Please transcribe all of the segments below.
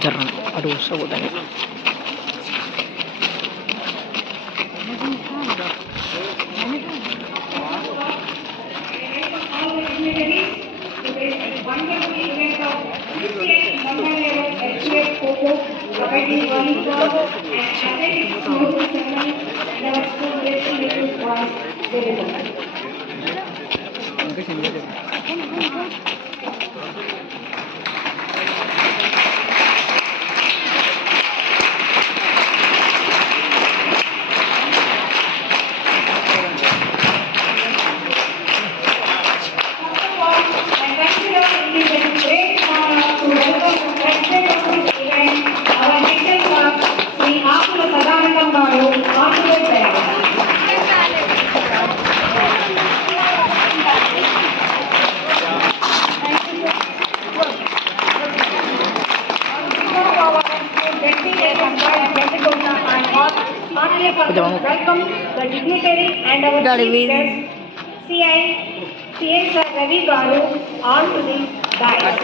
Jarang, aduh sebutan itu. Welcome the dignitary and our chief guest, CI Sir Ravi Garu, on to the dais.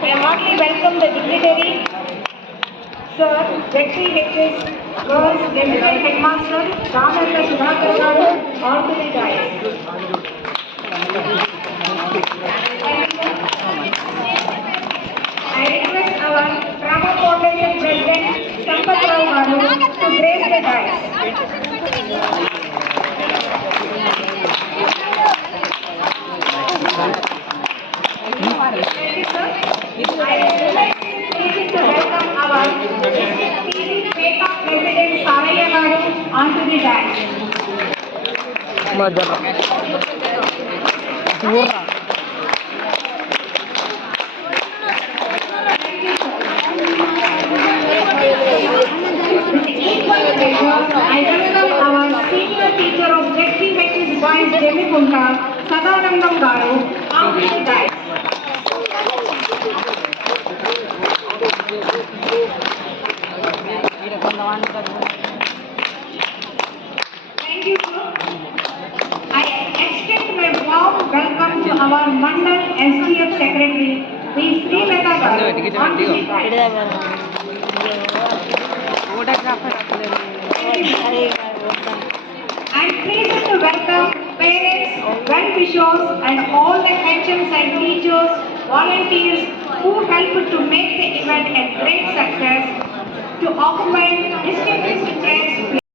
I heartily welcome the dignitary, Sir ZPHS Girls Deputy Headmaster Ramarta Sudhakar Garu, on to the dais. I request our Drama Foundation President Sampath Rao Garu to grace the dais. Thank you, sir. I would like to welcome our PECA President Saraya Garu onto the dais. Mother. I welcome our senior teacher of ZPHS Boys Jemigunta, Sadanandam Garu, onto the dais. Thank you, sir. I extend my warm welcome to our Mandal SDF Secretary, Ms. Srimata Garu, onto the dais. I'm pleased to welcome parents, well-wishers and all the HMs and teachers, volunteers who helped to make the event a great success. To offer my distinguished